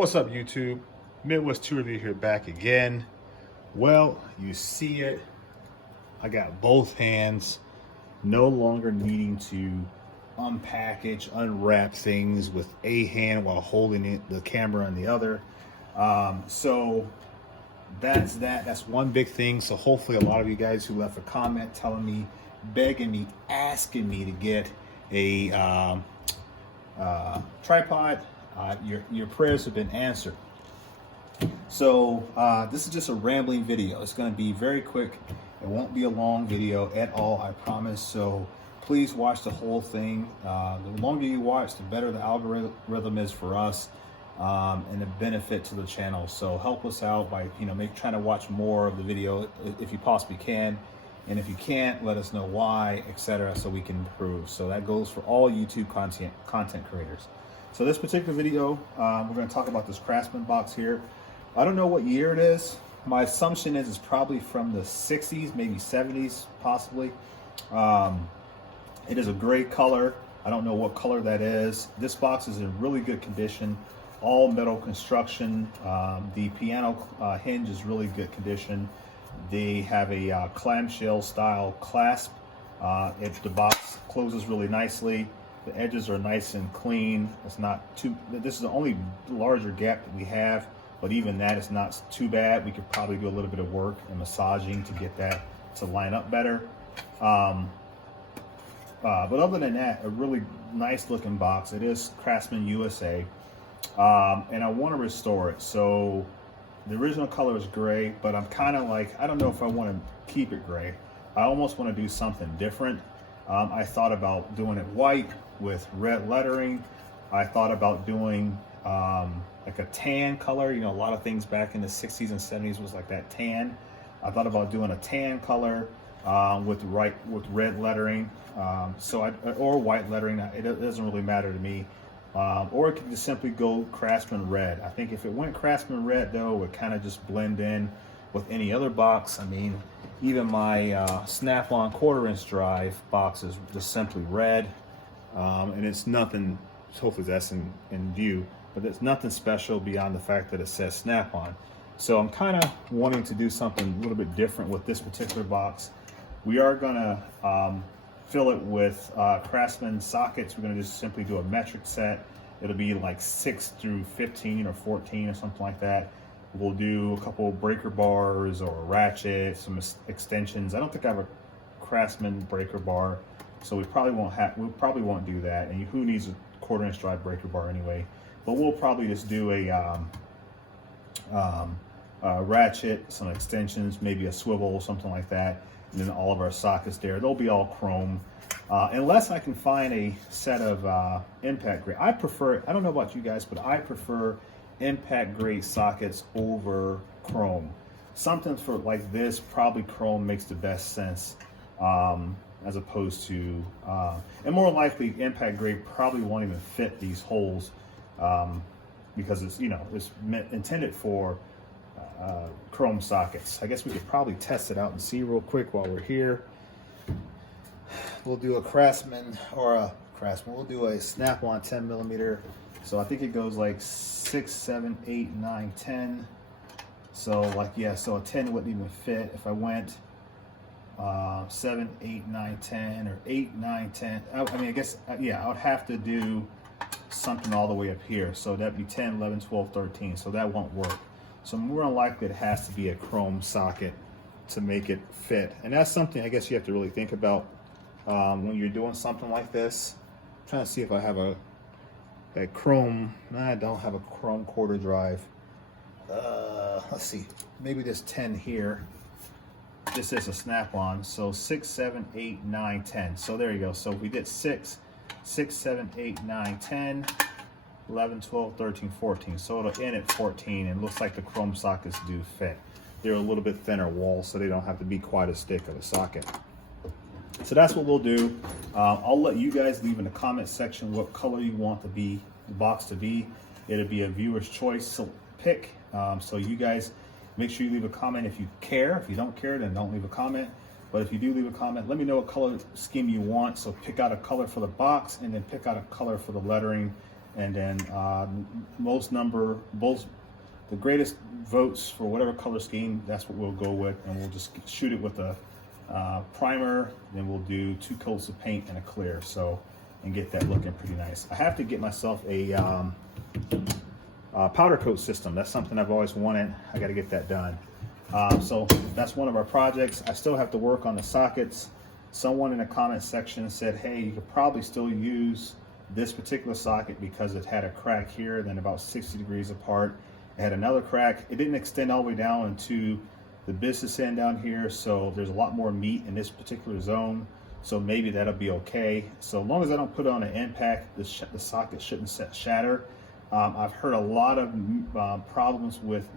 What's up, YouTube? Midwest Tour Leader here, back again. Well, you see it. I got both hands, no longer needing to unpackage, unwrap things with a hand while holding the camera in the other. So that's that. That's one big thing. So hopefully a lot of you guys who left a comment telling me, begging me, asking me to get a tripod, your prayers have been answered. So this is just a rambling video. It's going to be very quick. It won't be a long video at all, I promise. So please watch the whole thing. The longer you watch, the better the algorithm is for us, and the benefit to the channel. So help us out by trying to watch more of the video if you possibly can. And if you can't, let us know why, etc., so we can improve. So that goes for all YouTube content creators. So this particular video, we're going to talk about this Craftsman box here. I don't know what year it is. My assumption is it's probably from the 60s, maybe 70s, possibly. It is a gray color. I don't know what color that is. This box is in really good condition. All metal construction. The piano hinge is really good condition. They have a clamshell style clasp. If the box closes really nicely, the edges are nice and clean. It's not too, this is the only larger gap that we have, but even that is not too bad. We could probably do a little bit of work and massaging to get that to line up better. But other than that, a really nice looking box. It is Craftsman USA. And I want to restore it. So the original color is gray, but I'm kind of like, I don't know if I want to keep it gray. I almost want to do something different. I thought about doing it white with red lettering. I thought about doing like a tan color. You know, a lot of things back in the 60s and 70s was like that tan. I thought about doing a tan color with red lettering, or white lettering. It doesn't really matter to me. Or it could just simply go Craftsman red. I think if it went Craftsman red, though, it would kind of just blend in with any other box. I mean, even my Snap-on 1/4" drive box is just simply red, and it's nothing. Hopefully that's in view, but it's nothing special beyond the fact that it says Snap-on. So I'm kind of wanting to do something a little bit different with this particular box. We are gonna fill it with Craftsman sockets. We're gonna just simply do a metric set. It'll be like 6 through 15 or 14 or something like that. We'll do a couple breaker bars or a ratchet, some extensions. I don't think I have a Craftsman breaker bar, so we probably won't do that. And who needs a 1/4" drive breaker bar anyway? But we'll probably just do a ratchet, some extensions, maybe a swivel, something like that. And then all of our sockets there, they'll be all chrome. Unless I can find a set of impact grade. I don't know about you guys, but I prefer impact grade sockets over chrome. Something for like this, probably chrome makes the best sense, as opposed to, and more likely impact grade probably won't even fit these holes, because it's, it's intended for chrome sockets. I guess we could probably test it out and see real quick while we're here. We'll do a Craftsman, we'll do a Snap-on 10mm. So I think it goes like 6, 7, 8, 9, 10. So like, yeah, so a 10 wouldn't even fit. If I went 7, 8, 9, 10, or 8, 9, 10. I mean, I guess, yeah, I would have to do something all the way up here. So that'd be 10, 11, 12, 13. So that won't work. So more than likely it has to be a chrome socket to make it fit. And that's something I guess you have to really think about when you're doing something like this. I'm trying to see if I have that chrome. I don't have a chrome 1/4" drive. Let's see, maybe this 10 here. This is a Snap-on. So 6, 7, 8, 9, 10. So there you go. So we did 6, 7, 8, 9, 10, 11, 12, 13, 14. So it'll end at 14, and it looks like the chrome sockets do fit. They're a little bit thinner walls, so they don't have to be quite as thick of a socket. So that's what we'll do. I'll let you guys leave in the comment section what color you want the box to be. It'll be a viewer's choice pick. So you guys make sure you leave a comment if you care. If you don't care, then don't leave a comment. But if you do leave a comment, let me know what color scheme you want. So pick out a color for the box, and then pick out a color for the lettering and then the greatest votes for whatever color scheme, that's what we'll go with, and we'll just shoot it with a primer, then we'll do 2 coats of paint and a clear, so, and get that looking pretty nice. I have to get myself a powder coat system. That's something I've always wanted. I got to get that done. So that's one of our projects. I still have to work on the sockets. Someone in the comment section said, hey, you could probably still use this particular socket because it had a crack here, then about 60 degrees apart. It had another crack. It didn't extend all the way down into the business end down here, so there's a lot more meat in this particular zone, so maybe that'll be okay. So long as I don't put it on an impact, the socket shouldn't shatter. I've heard a lot of problems with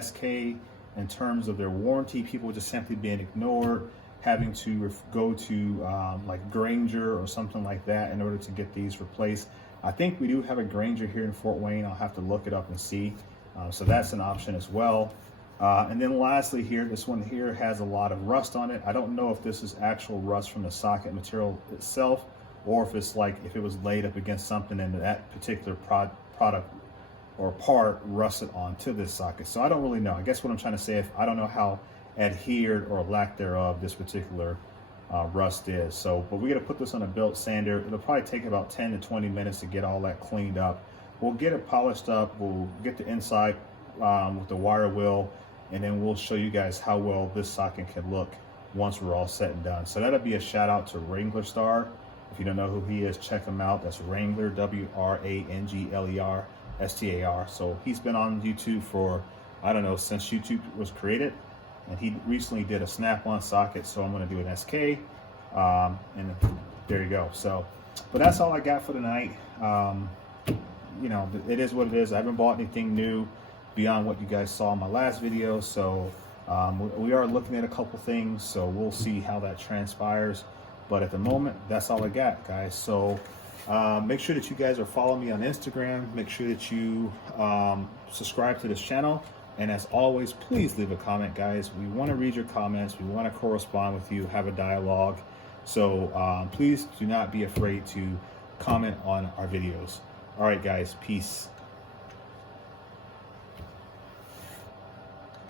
SK in terms of their warranty, people just simply being ignored, having to go to like Granger or something like that in order to get these replaced. I think we do have a Granger here in Fort Wayne. I'll have to look it up and see. So that's an option as well. And then lastly here, this one here has a lot of rust on it. I don't know if this is actual rust from the socket material itself, or if it's like if it was laid up against something and that particular product or part rusted onto this socket. So I don't really know. I guess what I'm trying to say, if I don't know how adhered or lack thereof this particular rust is. So, but we got to put this on a belt sander. It'll probably take about 10 to 20 minutes to get all that cleaned up. We'll get it polished up. We'll get the inside with the wire wheel, and then we'll show you guys how well this socket can look once we're all set and done. So that'll be a shout out to Wrangler Star. If you don't know who he is, check him out. That's Wrangler, W-R-A-N-G-L-E-R S-T-A-R. So he's been on YouTube for, I don't know, since YouTube was created. And he recently did a snap-on socket, so I'm going to do an SK. And there you go. So, but that's all I got for tonight. You know, it is what it is. I haven't bought anything new beyond what you guys saw in my last video. So we are looking at a couple things, so we'll see how that transpires. But at the moment, that's all I got, guys. So make sure that you guys are following me on Instagram. Make sure that you subscribe to this channel. And as always, please leave a comment, guys. We want to read your comments. We want to correspond with you, have a dialogue. So please do not be afraid to comment on our videos. All right, guys, peace.